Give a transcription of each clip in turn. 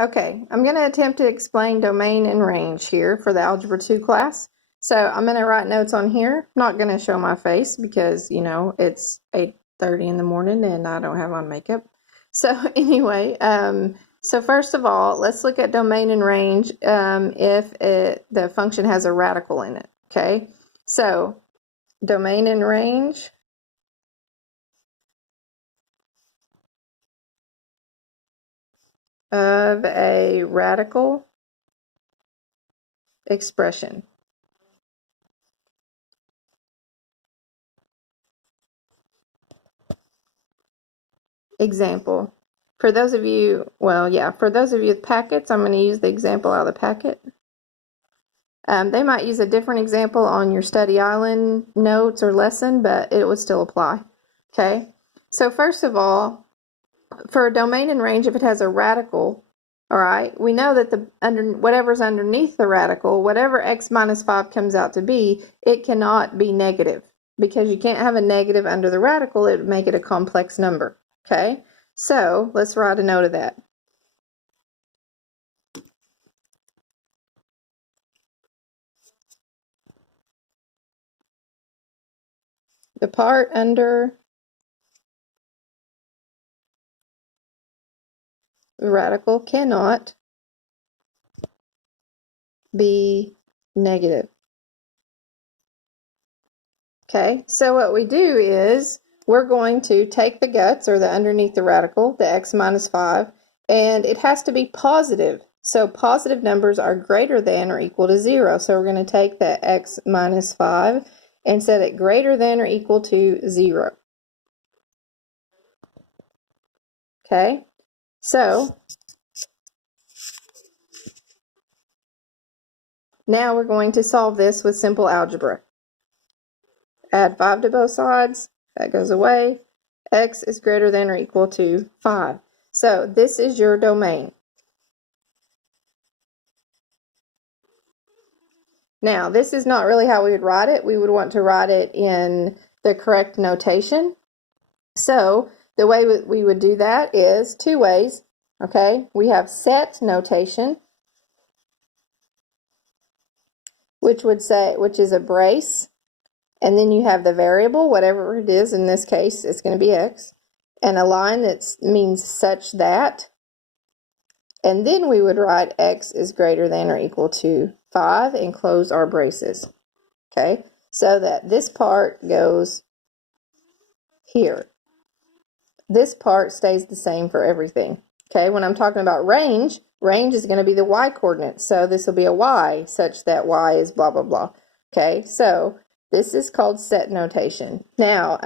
Okay, I'm going to attempt to explain domain and range here for the Algebra 2 class. So I'm going to write notes on here. I'm not going to show my face because, you know, it's 8:30 in the morning and I don't have on makeup. So anyway, so first of all, let's look at domain and range if the function has a radical in it. Okay, so domain and range of a radical expression. Example. For those of you, for those of you with packets, I'm going to use the example out of the packet. They might use a different example on your study island notes or lesson, but it would still apply. Okay, so first of all, for a domain and range, if it has a radical, all right, we know that whatever's underneath the radical, whatever x minus 5 comes out to be, it cannot be negative because you can't have a negative under the radical. It would make it a complex number. Okay, so let's write a note of that. The part under the radical cannot be negative. Okay, so what we do is we're going to take the guts, or the underneath the radical, the x minus 5, and it has to be positive. So positive numbers are greater than or equal to 0. So we're going to take the x minus 5 and set it greater than or equal to 0. Okay, so now we're going to solve this with simple algebra. Add 5 to both sides. That goes away. X is greater than or equal to 5. So this is your domain. Now, this is not really how we would write it. We would want to write it in the correct notation. So the way we would do that is two ways. Okay, we have set notation, which is a brace, and then you have the variable, whatever it is. In this case, it's going to be x, and a line that means such that, and then we would write x is greater than or equal to 5 and close our braces. Okay, so that this part goes here. This part stays the same for everything. Okay, when I'm talking about range, range is going to be the y coordinate. So this will be a y such that y is blah, blah, blah. Okay, so this is called set notation. Now,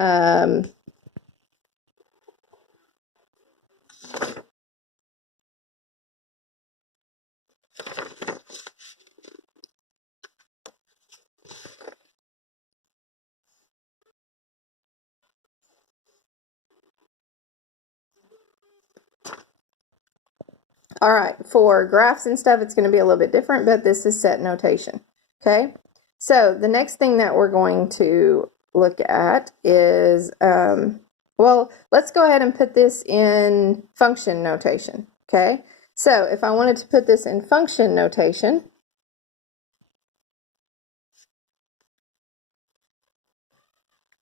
all right, for graphs and stuff, it's going to be a little bit different, but this is set notation. Okay, so the next thing that we're going to look at is, well, let's go ahead and put this in function notation. Okay, so if I wanted to put this in function notation,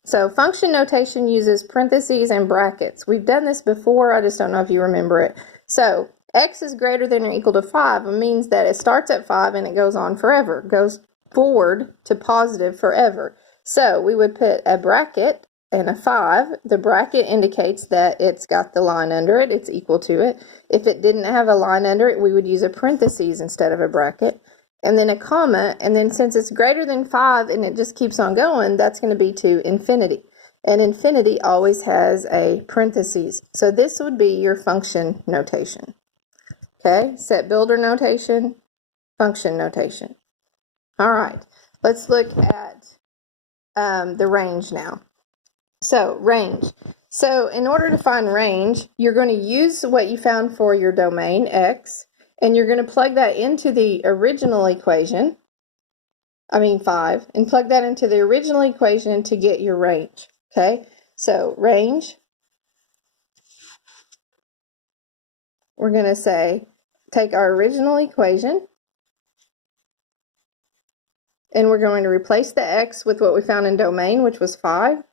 so function notation uses parentheses and brackets. We've done this before, I just don't know if you remember it. So x is greater than or equal to 5 means that it starts at 5 and it goes on forever. It goes forward to positive forever. So we would put a bracket and a 5. The bracket indicates that it's got the line under it. It's equal to it. If it didn't have a line under it, we would use a parentheses instead of a bracket. And then a comma, and then since it's greater than 5 and it just keeps on going, that's going to be to infinity. And infinity always has a parentheses. So this would be your function notation. Okay, set builder notation, function notation. All right, let's look at the range now. So range. So in order to find range, you're going to use what you found for your domain, x, and you're going to plug that into the original equation, 5, and plug that into the original equation to get your range. Okay, so range, we're going to say take our original equation, and we're going to replace the x with what we found in domain, which was 5.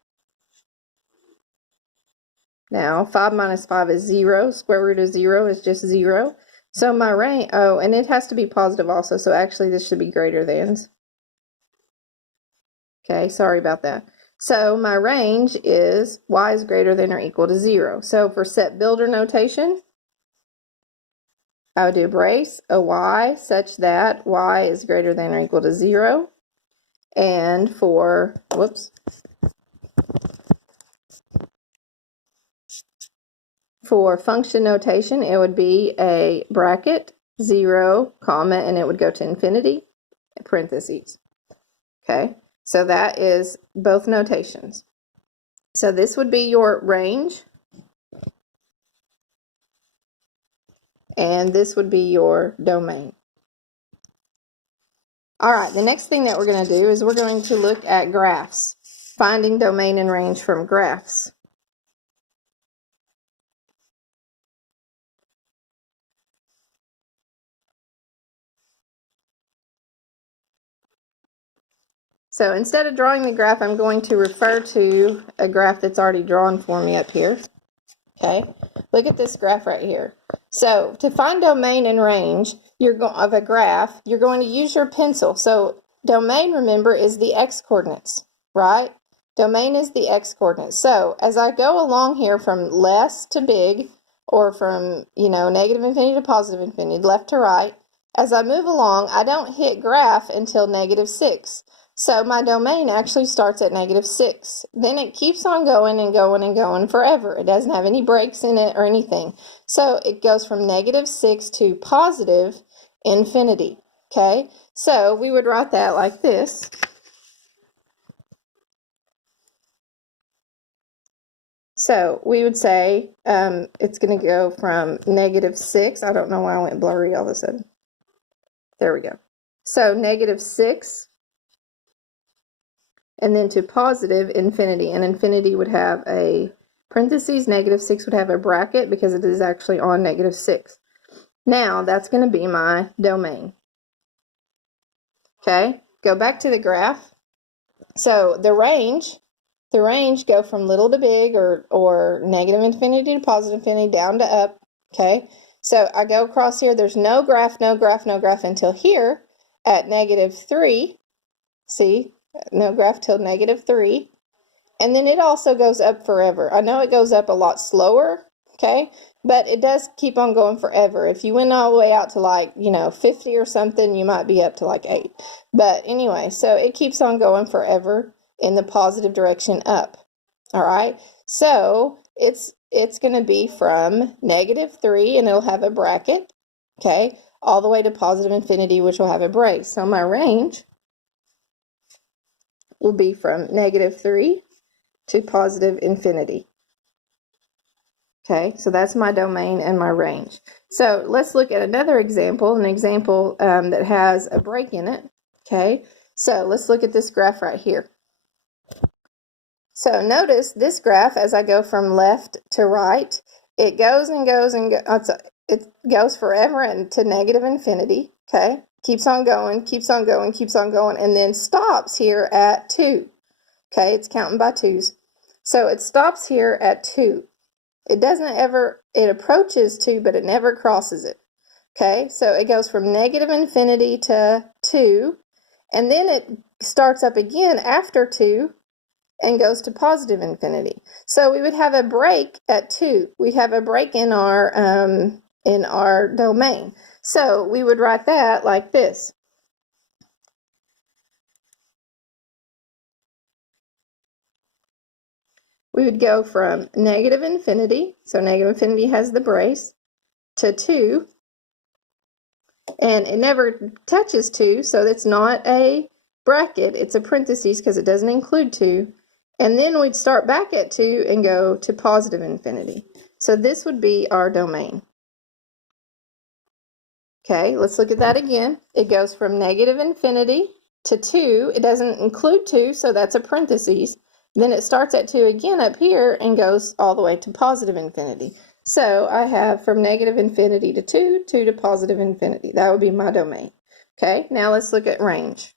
Now, 5 minus 5 is 0. Square root of 0 is just 0. So my range, oh, and it has to be positive also, so actually this should be greater than. Okay, sorry about that. So my range is y is greater than or equal to 0. So for set builder notation, I would do brace a y such that y is greater than or equal to 0. And for, for function notation, it would be a bracket, 0, comma, and it would go to infinity, parentheses. Okay, so that is both notations. So this would be your range, and this would be your domain. All right, the next thing that we're going to do is we're going to look at graphs, finding domain and range from graphs. So instead of drawing the graph, I'm going to refer to a graph that's already drawn for me up here. Okay, look at this graph right here. So to find domain and range of a graph, you're going to use your pencil. So domain, remember, is the x-coordinates, right? Domain is the x-coordinates. So as I go along here from less to big, or from, negative infinity to positive infinity, left to right, as I move along, I don't hit graph until -6. So my domain actually starts at -6. Then it keeps on going and going and going forever. It doesn't have any breaks in it or anything. So it goes from -6 to positive infinity. Okay, so we would write that like this. So we would say it's going to go from -6. I don't know why I went blurry all of a sudden. There we go. So -6. And then to positive infinity, and infinity would have a parentheses, -6 would have a bracket because it is actually on -6. Now that's going to be my domain. Okay, go back to the graph. So the range go from little to big, or negative infinity to positive infinity, down to up. Okay, so I go across here, there's no graph until here at -3. See? No graph till -3, and then it also goes up forever. I know it goes up a lot slower, okay, but it does keep on going forever. If you went all the way out to 50 or something, you might be up to 8. But anyway, so it keeps on going forever in the positive direction up. All right, so it's going to be from -3, and it'll have a bracket, okay, all the way to positive infinity, which will have a brace. So my range will be from -3 to positive infinity. Okay, so that's my domain and my range. So let's look at another example, that has a break in it. Okay, so let's look at this graph right here. So notice this graph, as I go from left to right, it goes and goes and goes. It goes forever and to negative infinity. Okay, keeps on going, and then stops here at 2. Okay, it's counting by 2s. So it stops here at 2. It approaches 2, but it never crosses it. Okay, so it goes from negative infinity to 2, and then it starts up again after 2 and goes to positive infinity. So we would have a break at 2. We have a break in our domain. So we would write that like this. We would go from negative infinity, so negative infinity has the brace, to 2, and it never touches 2, so it's not a bracket, it's a parentheses because it doesn't include 2, and then we'd start back at 2 and go to positive infinity. So this would be our domain. Okay, let's look at that again. It goes from negative infinity to 2. It doesn't include 2, so that's a parentheses. Then it starts at 2 again up here and goes all the way to positive infinity. So I have from negative infinity to 2, 2 to positive infinity. That would be my domain. Okay, now let's look at range.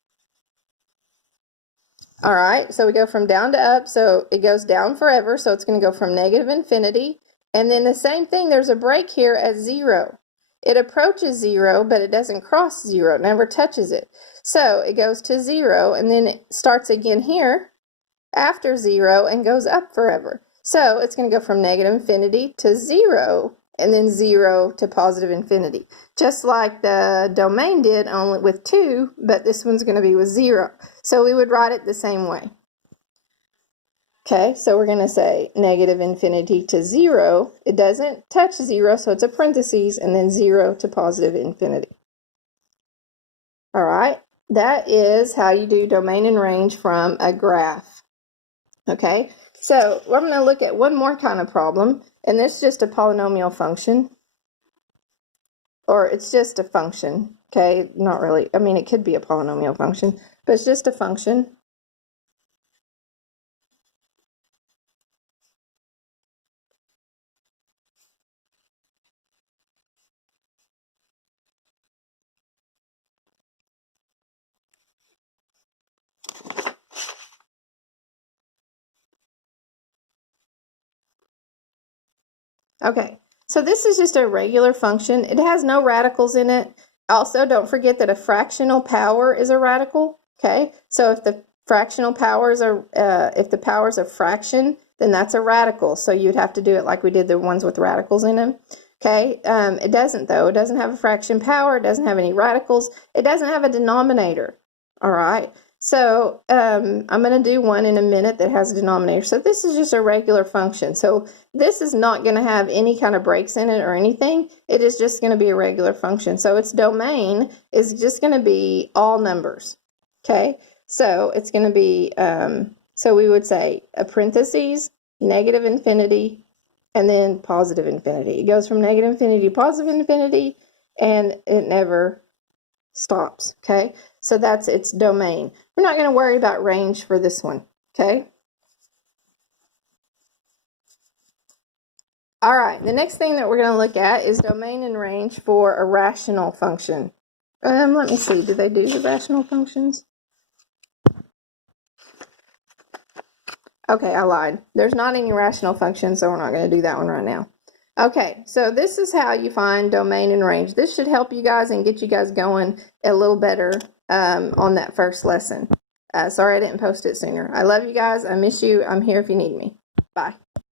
All right, so we go from down to up, so it goes down forever, so it's going to go from negative infinity. And then the same thing, there's a break here at 0. It approaches 0, but it doesn't cross 0, it never touches it. So it goes to 0, and then it starts again here after 0 and goes up forever. So it's going to go from negative infinity to 0, and then 0 to positive infinity. Just like the domain did, only with 2, but this one's going to be with 0. So we would write it the same way. Okay, so we're going to say negative infinity to 0. It doesn't touch 0, so it's a parentheses, and then 0 to positive infinity. All right, that is how you do domain and range from a graph. Okay, so I'm going to look at one more kind of problem, and this is just a polynomial function, or it's just a function. Okay, not really. I mean, it could be a polynomial function, but it's just a function. Okay, so this is just a regular function. It has no radicals in it. Also, don't forget that a fractional power is a radical. Okay, so if the fractional powers are, if the power is a fraction, then that's a radical. So you'd have to do it like we did the ones with radicals in them. Okay, it doesn't though. It doesn't have a fraction power. It doesn't have any radicals. It doesn't have a denominator. All right. So I'm going to do one in a minute that has a denominator. So this is just a regular function. So this is not going to have any kind of breaks in it or anything. It is just going to be a regular function. So its domain is just going to be all numbers. Okay, so it's going to be, so we would say a parentheses, negative infinity, and then positive infinity. It goes from negative infinity to positive infinity, and it never stops. Okay, so that's its domain. We're not going to worry about range for this one. Okay. All right, the next thing that we're going to look at is domain and range for a rational function. Let me see, do they do the rational functions? Okay, I lied. There's not any rational functions, so we're not going to do that one right now. Okay, so this is how you find domain and range. This should help you guys and get you guys going a little better on that first lesson. Sorry I didn't post it sooner. I love you guys. I miss you. I'm here if you need me. Bye.